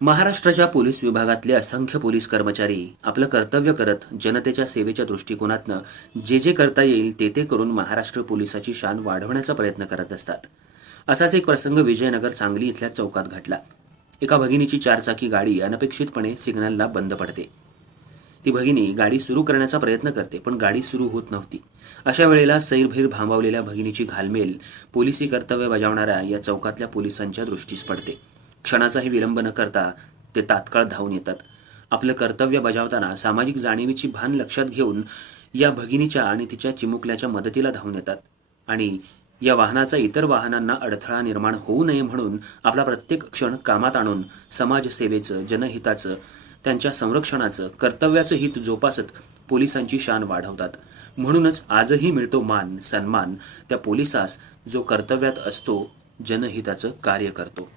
महाराष्ट्राच्या पोलीस विभागातले असंख्य पोलीस कर्मचारी आपलं कर्तव्य करत जनतेच्या सेवेच्या दृष्टिकोनातनं जे जे करता येईल ते करून महाराष्ट्र पोलिसाची शान वाढवण्याचा प्रयत्न करत असतात. असाच एक प्रसंग विजयनगर सांगली इथल्या चौकात घडला. एका भगिनीची चारचाकी गाडी अनपेक्षितपणे सिग्नलला बंद पडते. ती भगिनी गाडी सुरू करण्याचा प्रयत्न करते, पण गाडी सुरू होत नव्हती. अशा वेळेला सैरभैर भांबावलेल्या भगिनीची घालमेल पोलिसी कर्तव्य बजावणाऱ्या या चौकातल्या पोलिसांच्या दृष्टीस पडते. क्षणाचाही विलंब न करता ते तात्काळ धावून येतात. आपलं कर्तव्य बजावताना सामाजिक जाणीवेची भान लक्षात घेऊन या भगिनीच्या आणि तिच्या चिमुकल्याच्या मदतीला धावून येतात आणि या वाहनाचा इतर वाहनांना अडथळा निर्माण होऊ नये म्हणून आपला प्रत्येक क्षण कामात आणून समाजसेवेचं, जनहिताचं, त्यांच्या संरक्षणाचं, कर्तव्याचं हित जोपासत पोलिसांची शान वाढवतात. म्हणूनच आजही मिळतो मान सन्मान त्या पोलिसास जो कर्तव्यात असतो, जनहिताचं कार्य करतो.